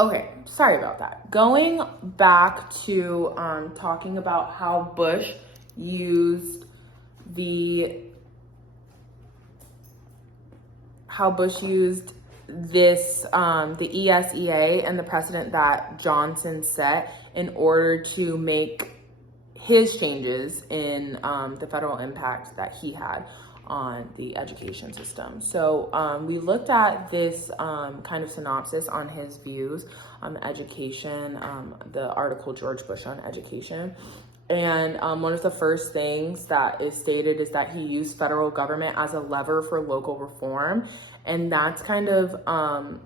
Okay, sorry about that. Going back to talking about how Bush used the this the ESEA and the precedent that Johnson set in order to make his changes in the federal impact that he had on the education system. So we looked at this kind of synopsis on his views on education, the article George Bush on Education. And one of the first things that is stated is that he used federal government as a lever for local reform. And that's kind of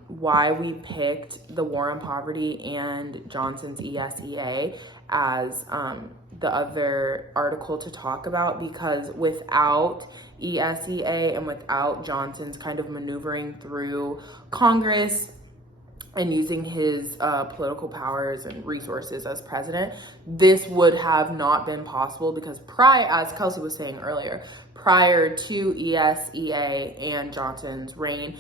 why we picked the War on Poverty and Johnson's ESEA as the other article to talk about, because without ESEA and without Johnson's kind of maneuvering through Congress and using his political powers and resources as president, this would have not been possible, because as Kelsey was saying earlier, prior to ESEA and Johnson's term,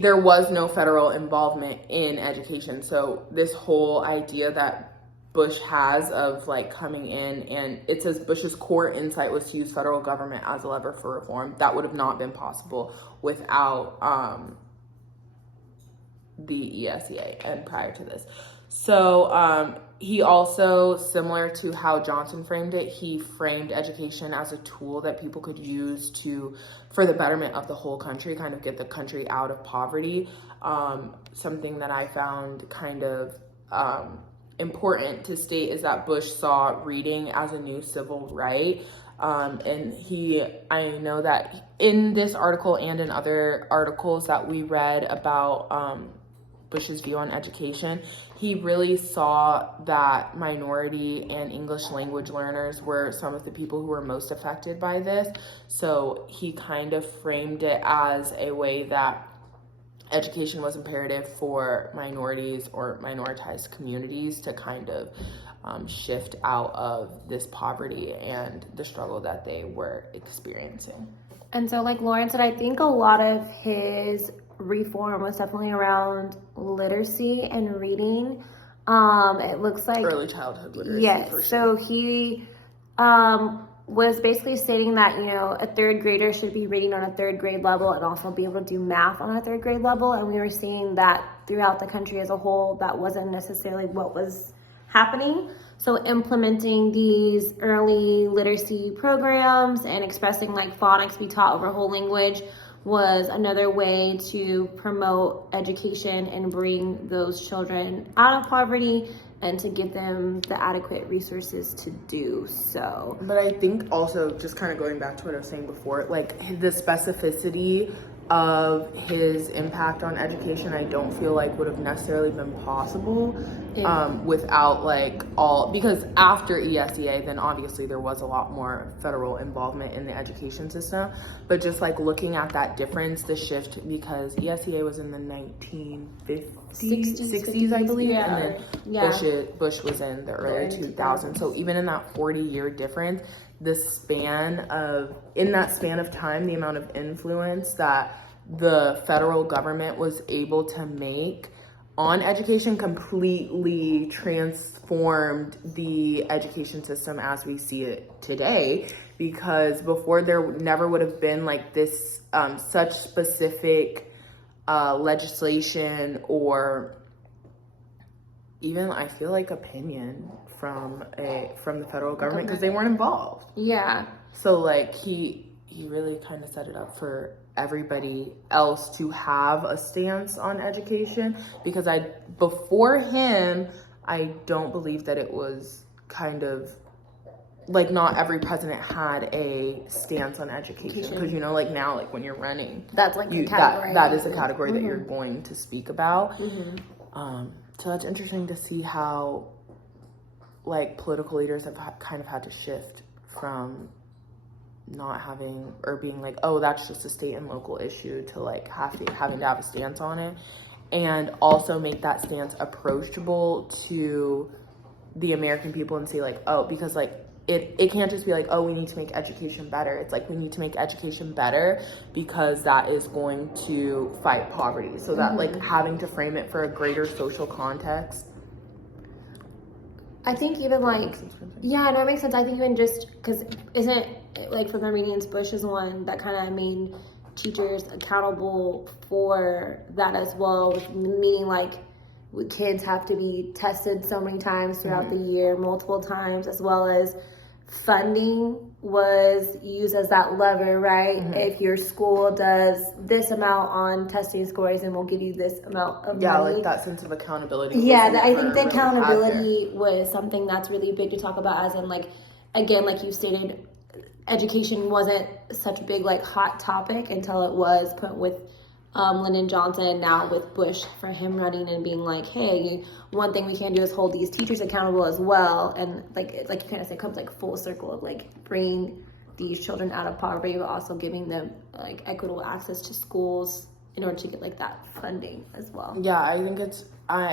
there was no federal involvement in education. So this whole idea that Bush has of like coming in, and it says Bush's core insight was to use federal government as a lever for reform, that would have not been possible without the ESEA and prior to this. So he also, similar to how Johnson framed it, he framed education as a tool that people could use for the betterment of the whole country, kind of get the country out of poverty. Something that I found kind of important to state is that Bush saw reading as a new civil right. And I know that in this article and in other articles that we read about Bush's view on education, he really saw that minority and English language learners were some of the people who were most affected by this. So he kind of framed it as a way that education was imperative for minorities or minoritized communities to kind of shift out of this poverty and the struggle that they were experiencing. And so, like Lauren said, I think a lot of his reform was definitely around literacy and reading. It looks like early childhood literacy. Yes. For sure. So he was basically stating that, a third grader should be reading on a third grade level and also be able to do math on a third grade level. And we were seeing that throughout the country as a whole, that wasn't necessarily what was happening. So implementing these early literacy programs and expressing like phonics be taught over whole language was another way to promote education and bring those children out of poverty and to give them the adequate resources to do so. But I think also, just kind of going back to what I was saying before, like the specificity of his impact on education, I don't feel like would have necessarily been possible without because after ESEA, then obviously there was a lot more federal involvement in the education system. But just like looking at that difference, the shift, because ESEA was in the 1960s, I believe, and then Bush was in the early 2000s. So even in that 40-year difference, in that span of time, the amount of influence that the federal government was able to make on education completely transformed the education system as we see it today. Because before, there never would have been like this such specific legislation or even, I feel like, opinion from the federal government, because they weren't involved. Yeah. So like he really kind of set it up for everybody else to have a stance on education, because before him, I don't believe that it was kind of like, not every president had a stance on education, because like now, like when you're running, that's like a category. that is a category that you're going to speak about. So that's interesting to see how like political leaders have kind of had to shift from not having, or being like, oh, that's just a state and local issue, to like having to have a stance on it, and also make that stance approachable to the American people and say like, oh, because like it can't just be like, oh, we need to make education better. It's like we need to make education better because that is going to fight poverty. So that like having to frame it for a greater social context. I think even like, yeah, no, it makes sense. I think even just because isn't like from the readings, Bush is one that kind of made teachers accountable for that as well, meaning like kids have to be tested so many times throughout the year, multiple times, as well as funding was used as that lever, right? If your school does this amount on testing scores, and we'll give you this amount of money. Like that sense of accountability. Yeah, I think the accountability was something that's really big to talk about, as in like, again, like you stated, education wasn't such a big like hot topic until it was put with Lyndon Johnson, now with Bush, for him running and being like, hey, one thing we can do is hold these teachers accountable as well. And like you kind of said, it comes like full circle of like bringing these children out of poverty, but also giving them like equitable access to schools in order to get like that funding as well. Yeah, I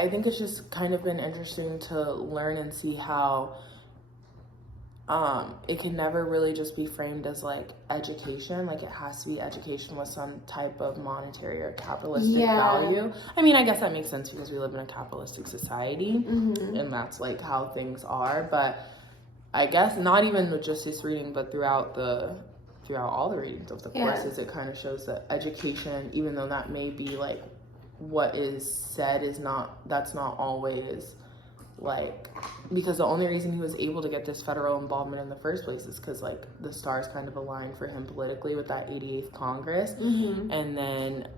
think it's just kind of been interesting to learn and see how it can never really just be framed as like education. Like it has to be education with some type of monetary or capitalistic value. I mean, I guess that makes sense because we live in a capitalistic society and that's like how things are. But I guess not even with just this reading, but throughout all the readings of the courses, it kind of shows that education, even though that may be like what is said, that's not always like, because the only reason he was able to get this federal involvement in the first place is because like the stars kind of aligned for him politically with that 88th Congress, and then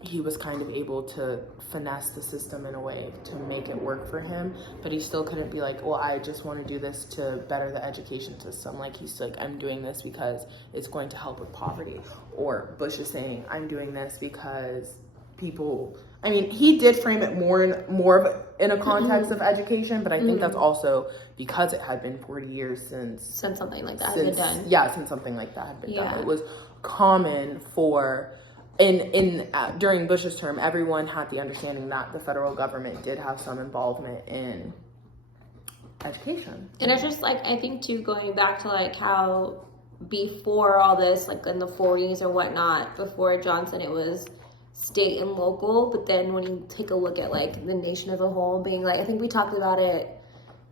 he was kind of able to finesse the system in a way to make it work for him, but he still couldn't be like, well, I just want to do this to better the education system. Like he's like, I'm doing this because it's going to help with poverty. Or Bush is saying, I'm doing this because people, I mean, he did frame it more in a context of education, but I think that's also because it had been 40 years since something like that had been done. Yeah, since something like that had been done. It was common for during Bush's term, everyone had the understanding that the federal government did have some involvement in education. And it's just like, I think too, going back to like how before all this, like in the 40s or whatnot, before Johnson, it was state and local, but then when you take a look at like the nation as a whole, being like, I think we talked about it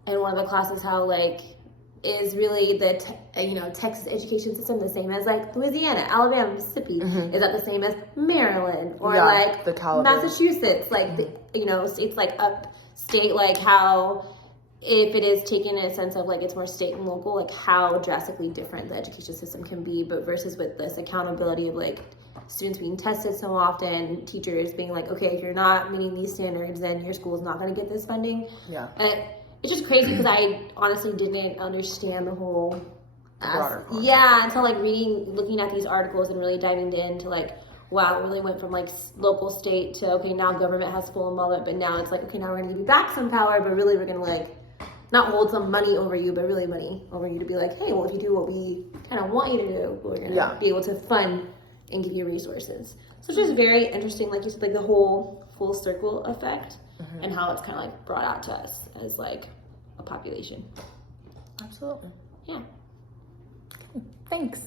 in one of the classes, how like is really the Texas education system the same as like Louisiana, Alabama, Mississippi? Is that the same as Maryland or like the California, Massachusetts, like states like upstate, like how if it is taken in a sense of like it's more state and local, like how drastically different the education system can be, but versus with this accountability of like students being tested so often, teachers being like, okay, if you're not meeting these standards, then your school is not going to get this funding. It's just crazy because I honestly didn't understand the whole until like looking at these articles and really diving into like, wow, it really went from like local, state to, okay, now government has full involvement, but now it's like, okay, now we're going to give you back some power, but really we're going to like not hold some money over you, but really money over you to be like, hey, well, if you do what we kind of want you to do, we're going to be able to fund and give you resources. So it's just very interesting, like you said, like the whole full circle effect and how it's kind of like brought out to us as like a population. Absolutely. Yeah. Thanks.